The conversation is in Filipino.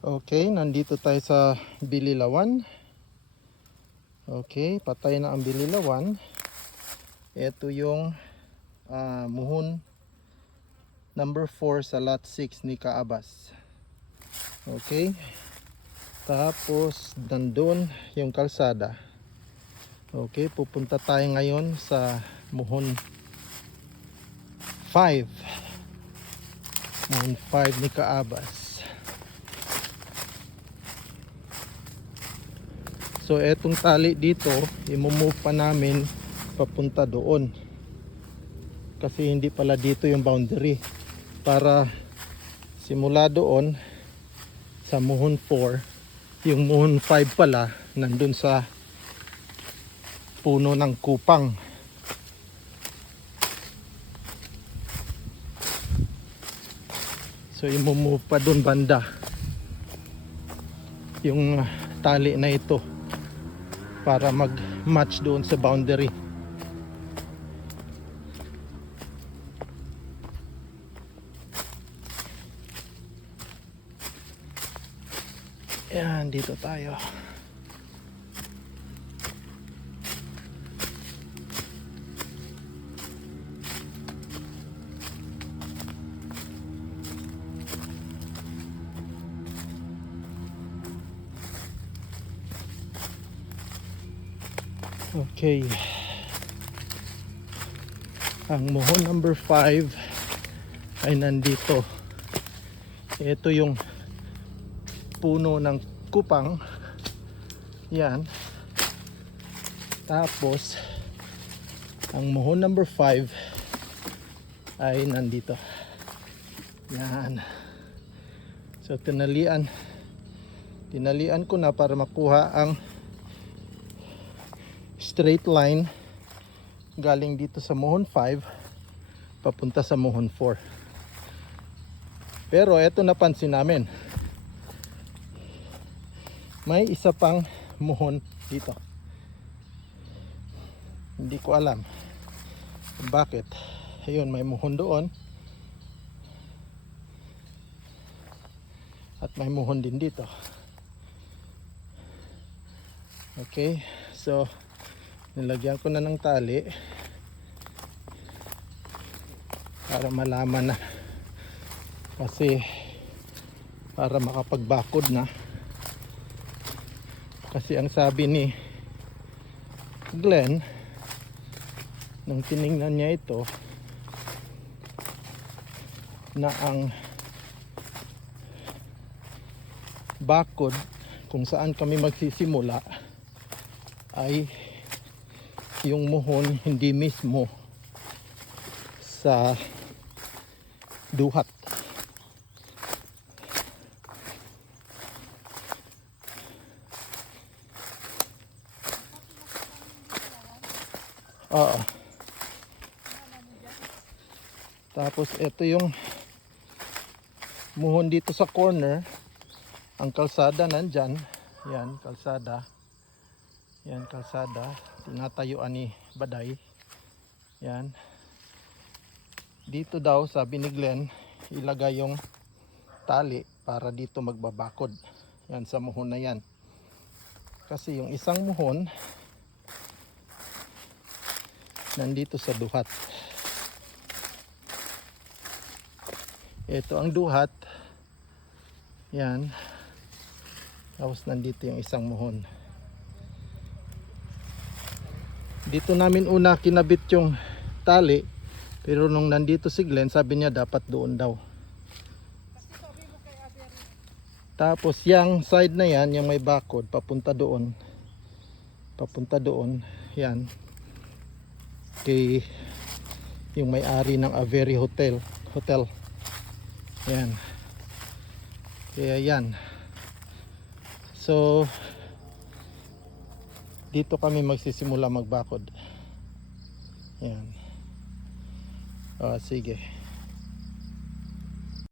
Okay, nandito tayo sa Bililawan. Okay, patay na ang Bililawan. Ito yung muhon number 4 sa lot 6 ni Kaabas. Okay, tapos nandun yung kalsada. Okay, pupunta tayo ngayon sa muhon 5. Muhon 5 ni Kaabas. So etong tali dito, i-move pa namin papunta doon. Kasi hindi pala dito yung boundary. Para simula doon sa muhon 4, yung muhon 5 pala nandun sa puno ng kupang. So i-move pa doon banda yung tali na ito para mag-match doon sa boundary. Yan, dito tayo. Okay. Ang muhon number 5 ay nandito. Ito yung puno ng kupang. Yan. Tapos ang muhon number 5 ay nandito. Yan. So tinalian ko na para makuha ang straight line galing dito sa muhon 5 papunta sa muhon 4. Pero eto napansin namin, may isa pang muhon dito. Hindi ko alam bakit. Ayun, may muhon doon at may muhon din dito. Okay, so nilagyan ko na ng tali para malaman na, kasi para makapagbakod na. Kasi ang sabi ni Glenn nung tiningnan niya ito, na ang bakod kung saan kami magsisimula ay yung muhon hindi mismo sa duhat. Oo. Tapos ito yung muhon dito sa corner. Ang kalsada nandyan. Yan, kalsada. Yan, kalsada. Tinatayuan ni Baday. Yan. Dito daw, sabi ni Glenn, ilagay yung tali para dito magbabakod. Yan, sa muhon na yan. Kasi yung isang muhon nandito sa duhat. Ito ang duhat. Yan. Tapos nandito yung isang muhon. Dito namin una kinabit yung tali, pero nung nandito si Glenn, sabi niya dapat doon daw. Tapos yung side na yan, yung may bakod, papunta doon. Papunta doon. Yan. Kay yung may-ari ng Avery Hotel. Yan. Kaya yan. So dito kami magsisimula magbakod. Yan. Sige.